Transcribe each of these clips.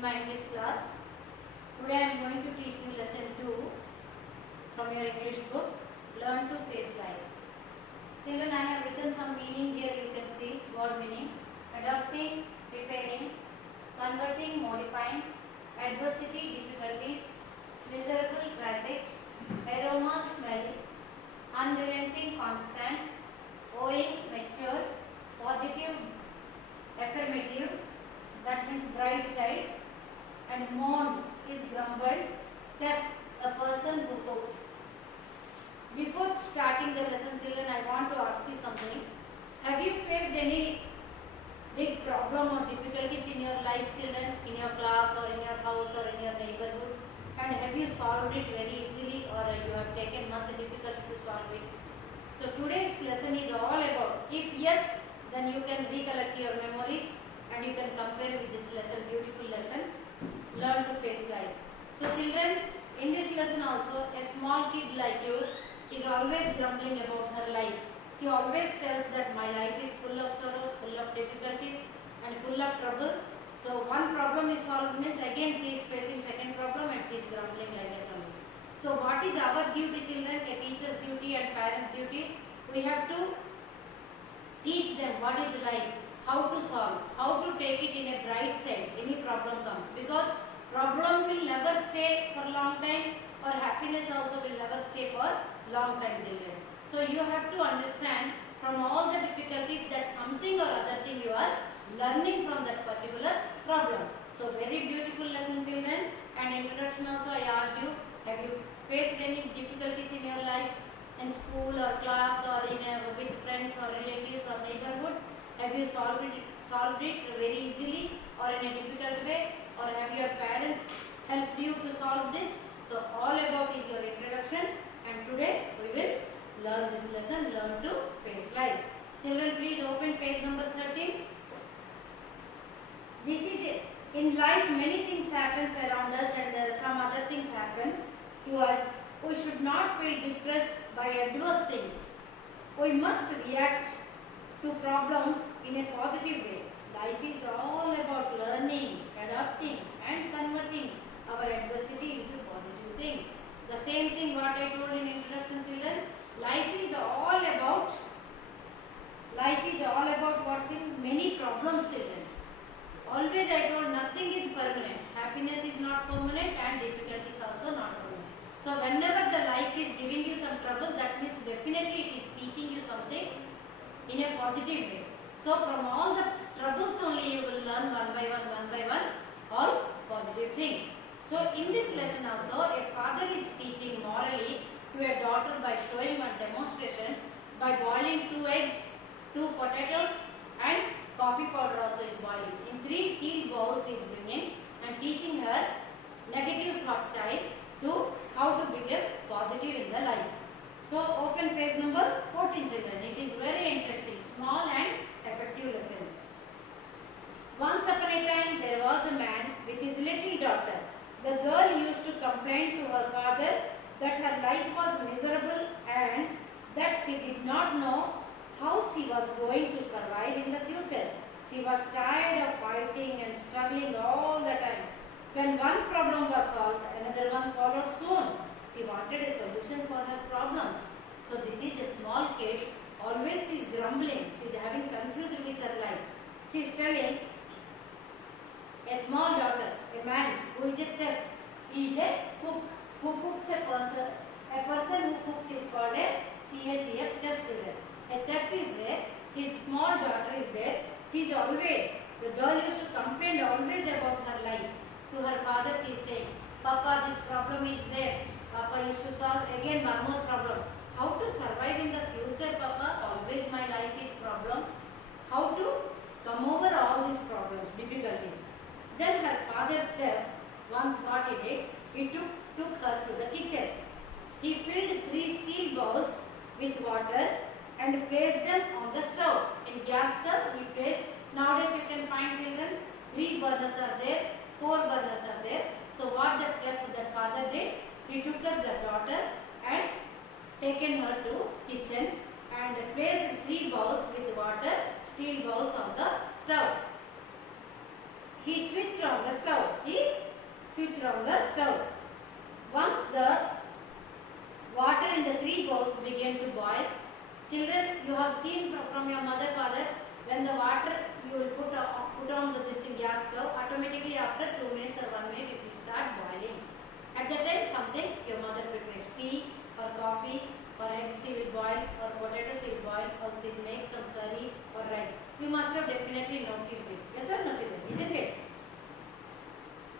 in my English class. Today I am going to teach you lesson 2 from your English book, Learn to Face Life. Children, I have written some meaning here. You can see word meaning: adapting, preparing, converting, modifying, adversity, difficulties, miserable, tragic, aroma, smell, unrelenting, constant, owing, mature, positive, affirmative, that means bright side, and mourn is grumbled, chef, a person who cooks. Before starting the lesson, children, I want to ask you something. Have you faced any big problem or difficulties in your life, children, in your class or in your house or in your neighborhood? And have you solved it very easily, or you have taken much difficulty to solve it? So today's lesson is all about, if yes, then you can recollect your memories and you can compare with this lesson, beautiful lesson, Learn to Face Life. So children, in this lesson also, a small kid like you is always grumbling about her life. She always tells that my life is full of sorrows, full of difficulties and full of trouble. So one problem is solved, means again she is facing second problem and she is grumbling like that only. So what is our duty, children? A teacher's duty and parents' duty. We have to teach them what is life, how to solve, how to take it in a bright side. Any problem comes, because problem will never stay for long time, or happiness also will never stay for long time, children. So you have to understand from all the difficulties that something or other thing you are learning from that particular problem. So very beautiful lesson, children. And introduction also I asked you, have you faced any difficulties in your life, in school or class or with friends or relatives or neighborhood? Have you solved it very easily or in a difficult way, or have your parents helped you to solve this? So all about is your introduction, and today we will learn this lesson, Learn to Face Life. Children, please open page number 13. This is it. In life many things happens around us and some other things happen to us. We should not feel depressed by adverse things. We must react to problems in a positive way. Life is all about learning, adapting and converting our adversity into positive things. The same thing what I told in introduction, children. Life is all about what's in many problems, children. Always I told nothing is permanent. Happiness is not permanent and difficulties also not permanent. So whenever the life is giving you some trouble, that means definitely it is teaching you something in a positive way. So from all the troubles only you will learn one by one all positive things. So in this lesson also, a father is teaching morally to a daughter by showing one demonstration by boiling 2 eggs, 2 potatoes and coffee powder also is boiling. In 3 steel bowls he is bringing and teaching her negative thought child to how to become positive in the life. So open page number 14, children. It is very interesting, small and effective lesson. Once upon a time there was a man with his little daughter. The girl used to complain to her father that her life was miserable and that she did not know how she was going to survive in the future. She was tired of fighting and struggling all the time. When one problem was solved, another one followed soon. She wanted a solution for her problems. So this is a small kid, always she is grumbling, she is having confusion with her life. She is telling a small daughter, a man who is a chef, he is a cook, who cooks a person. A person who cooks is called a CHEF, chef, children. A chef is there, his small daughter is there. She is always, the girl used to complain always about her life. To her father she is saying, Papa, this problem is there. Papa used to solve again one more problem. How to survive in the future, Papa? Always my life is problem. How to come over all these problems, difficulties. Then her father chef, once what he did, he took her to the kitchen. He filled 3 steel bowls with water and placed them on the stove. In gas stove, he placed, nowadays you can find, children, 3 burners are there, 4 burners are there. So what that chef, that father did, he took up the daughter and taken her to kitchen and placed 3 bowls with water, steel bowls on the stove. He switched on the stove. He switched on the stove. Once the water in the 3 bowls began to boil, children, you have seen from your mother, father, when the water you will put on the this gas stove, automatically after 2 minutes or 1 minute it will start boiling. At that time something your mother prepares, tea or coffee or eggs she will boil or potatoes she will boil or she will make some curry or rice. You must have definitely noticed it. Yes or no, children? Isn't it?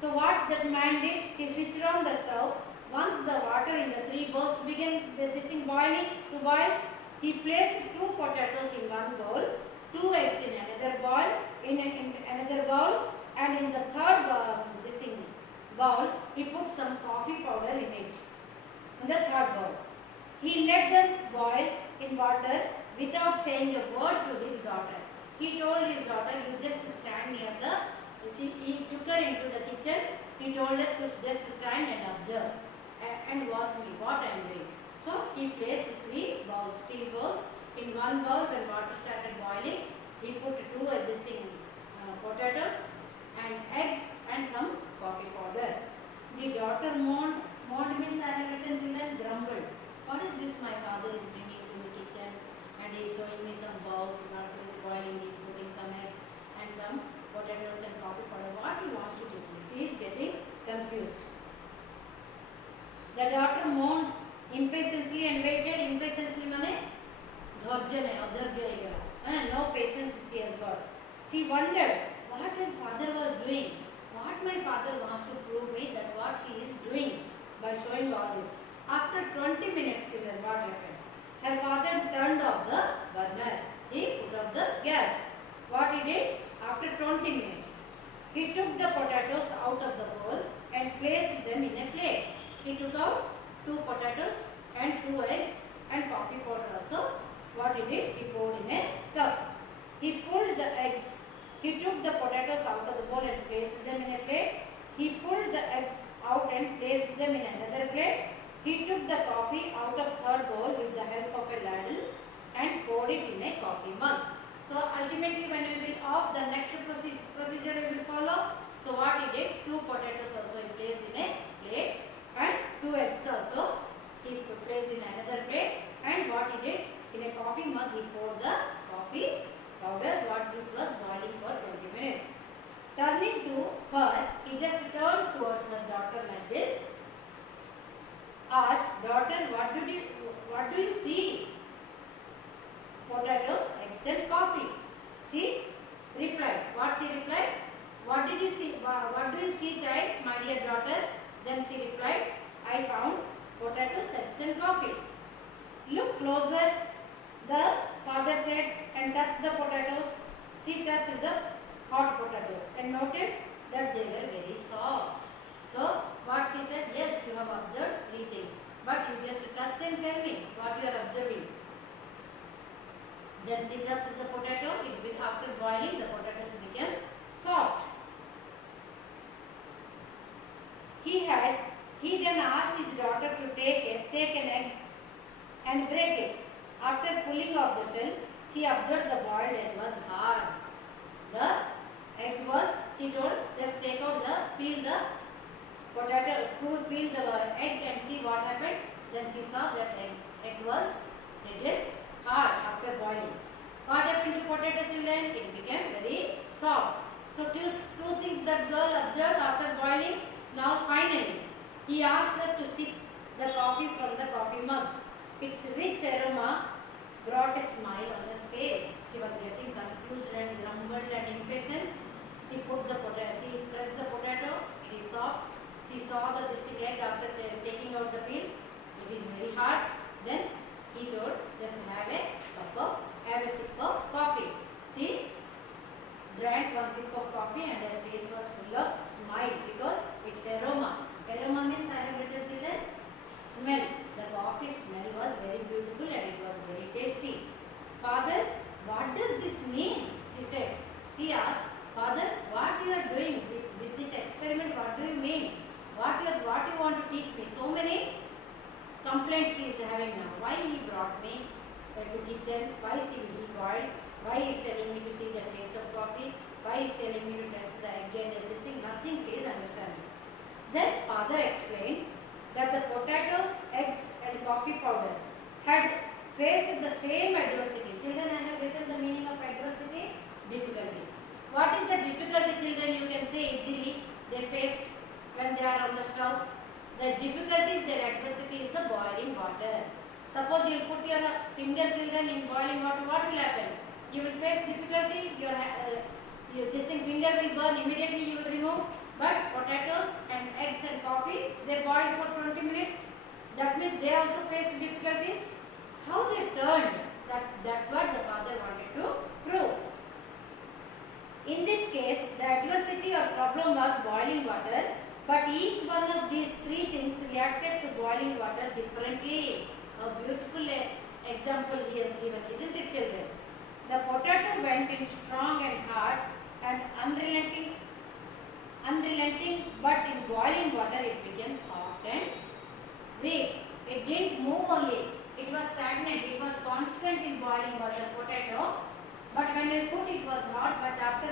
So what that man did, he switched on the stove. Once the water in the 3 bowls began with this thing boiling to boil, he placed 2 potatoes in one bowl, 2 eggs in another bowl, in another bowl, and in the third bowl, he put some coffee powder in it. In the third bowl, he let them boil in water without saying a word to his daughter. He told his daughter, "You just stand near the." He took her into the kitchen. He told her to just stand and observe and watch me what I am doing. So he placed 3 bowls, steel bowls. In one bowl, when water started boiling, he put 2 potatoes and eggs and some coffee powder. The daughter moaned means I have written children, grumbled. What is this my father is bringing to the kitchen and he is showing me some bowls, water is boiling, he is putting some eggs and some potatoes and coffee powder. What he wants to teach me? She is getting confused. The daughter moaned impatiently and waited. Impatiently mane dhorja nahi, adharja ho gaya. No patience she has got. She wondered what her father was doing. What my father wants to prove me that what he is doing by showing all this. After 20 minutes, children, what happened? Her father turned off the burner. He put off the gas. What he did? After 20 minutes, he took the potatoes out of the bowl and placed them in a plate. He took out 2 potatoes and 2 eggs and coffee powder also. What he did? He poured in a cup. He pulled the eggs. He took the potatoes out of the bowl and placed them in a plate. He pulled the eggs out and placed them in another plate. He took the coffee out of third bowl with the help of a ladle and poured it in a coffee mug. So ultimately when we will off, the next procedure we will follow. So what he did? 2 potatoes also he placed in a plate and 2 eggs also he placed in another plate, and what he did? In a coffee mug he poured the coffee powder which was boiling for 20 minutes. Turning to her, he just turned towards her daughter like this. Asked, "Daughter, what do you see?" "Potatoes, eggs and coffee." She replied. What she replied? "What did you see? What do you see, child, my dear daughter?" Then she replied, "I found potatoes, eggs and coffee." "Look closer," the father said, and touched the potatoes. She touched the hot potatoes and noted that they were very soft. So what she said? "Yes, you have observed 3 things, but you just touch and tell me what you are observing." Then she touched the potato. After boiling, the potatoes became soft. He then asked his daughter to take an egg and break it. After pulling off the shell, she observed the boiled egg was hard. The egg was, she told, just peel the egg and see what happened. Then she saw that egg was little hard after boiling. What happened to potato, children? It became very soft. So two things that girl observed after boiling. Now finally, he asked her to sip the coffee from the coffee mug. Its rich aroma brought a smile on her face. She was getting confused and grumbled and impatient. She pressed the potato. It is soft. She saw the egg after taking out the peel. It is very hard. Then he told, just have a sip of coffee. She drank 1 sip of coffee and her face was full of smile because its aroma. Aroma means, I have written, children, smell. The coffee smell was very beautiful and it was very tasty. "Father, what does this mean?" she said. She asked, "Father, what you are doing with this experiment? What do you mean? What you want to teach me?" So many complaints she is having now. Why he brought me to kitchen? Why he boiled? Why he is telling me to see the taste of coffee? Why he is telling me to test the egg and everything? Nothing she is understanding. Then father explained that the potatoes, eggs and coffee powder had faced the same adversity. Children, I have written the meaning of adversity, difficulties. What is the difficulty, children? You can say easily they faced when they are on the stove. The difficulties, their adversity is the boiling water. Suppose you put your finger, children, in boiling water, what will happen? You will face difficulty, this thing finger will burn, immediately you will remove. But potatoes and eggs and coffee, they boil for 20 minutes. That means they also face difficulties. How they turned, that's what the father wanted to prove. In this case, the adversity or problem was boiling water, but each one of these three things reacted to boiling water differently. A beautiful example he has given, isn't it, children? The potato went in strong and hard and unrelenting, but in boiling water it became soft and weak. It didn't move only, it was stagnant, it was constant in boiling water, potato. But when I put it was hot, but after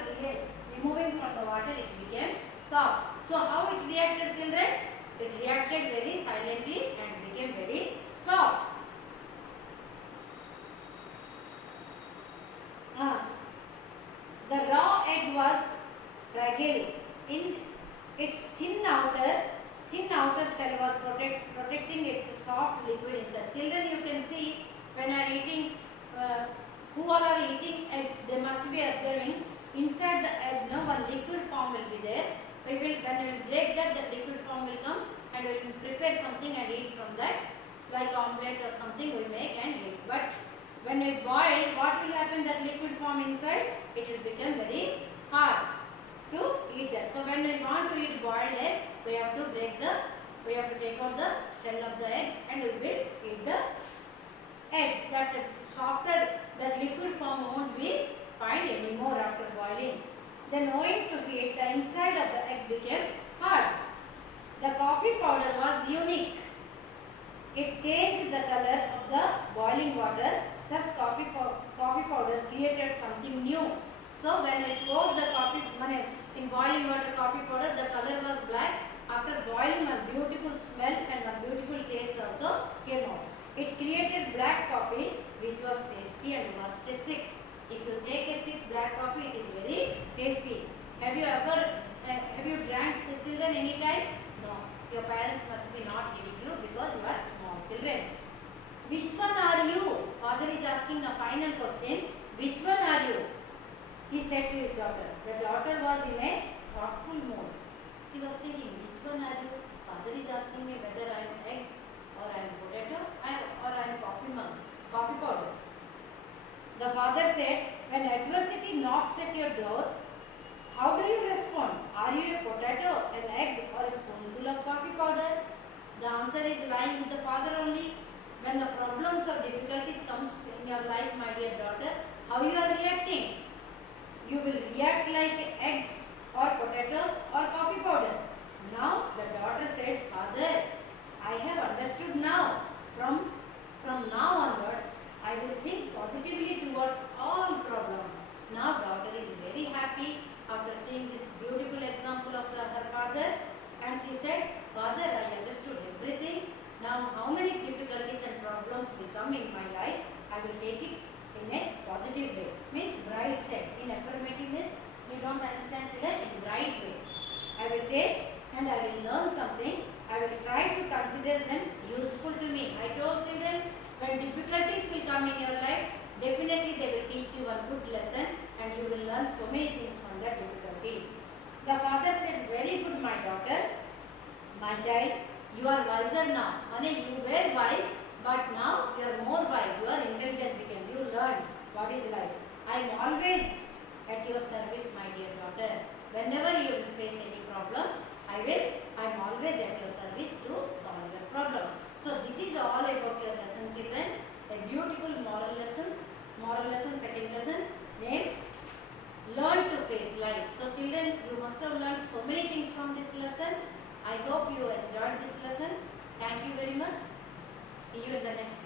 removing from the water it became soft. So how it reacted, children? It reacted very silently and became very soft. The raw egg was fragile. In its thin outer shell was protecting its soft liquid inside. Children, you can see when I am eating, who all are eating eggs, they must be observing inside the egg, no, one liquid form will be there. When we will break that, the liquid form will come and we will prepare something and eat from that, like omelette or something we make and eat. But when we boil, what will happen? That liquid form inside, it will become very hard to eat that. So when we want to eat boiled egg, we have to take out the shell of the egg and we will eat the egg. That softer, that liquid form won't be find anymore after boiling. Then owing to heat, the inside of the egg became hard. The coffee powder was unique. It changed the color of the boiling water. Thus coffee powder created something new. So when I poured the coffee, in boiling water coffee powder, the color was black. After boiling, a beautiful smell and a beautiful taste also came out. It created black coffee which was tasty and must be sick. If you take a sip black coffee, it is very tasty. Have you drank, children, any time? No. Your parents must be not giving you because you are small children. Which one are you? Father is asking the final question. Which one are you? He said to his daughter. The daughter was in a thoughtful mood. She was thinking, which one are you? Father is asking me whether I am egg or I am potato or I am coffee powder. The father said, when adversity knocks at your door, how do you respond? Are you a potato, an egg or a spoonful of coffee powder? The answer is lying with the father only. When the problems or difficulties comes in your life, my dear daughter, how you are reacting? You will react like eggs or potatoes or coffee powder. Now the daughter said, Father, I have understood now. From now onwards, I will think positively towards all problems. Now daughter is very happy after seeing this beautiful example of her father, and she said, Father, I understood everything. Now how many difficulties and problems will come in my life, I will take it in a positive way. Means bright side. In affirmative means you don't understand, children, in bright way. I will take and I will learn something. I will try to consider them useful to me. I told children, when difficulties will come in your life, definitely they will teach you one good lesson and you will learn so many things from that difficulty. The father said, very good, my daughter, my child, you are wiser now. You were wise, but now you are more wise. You are intelligent became. You learned what is life. I am always at your service, my dear daughter. Whenever you will face any problem, I am always at your service to solve your problem. So this is all about your lesson, children. A beautiful moral lesson, second lesson, named Learn to Face Life. So children, you must have learned so many things from this lesson. I hope you enjoyed this lesson. Thank you very much. See you in the next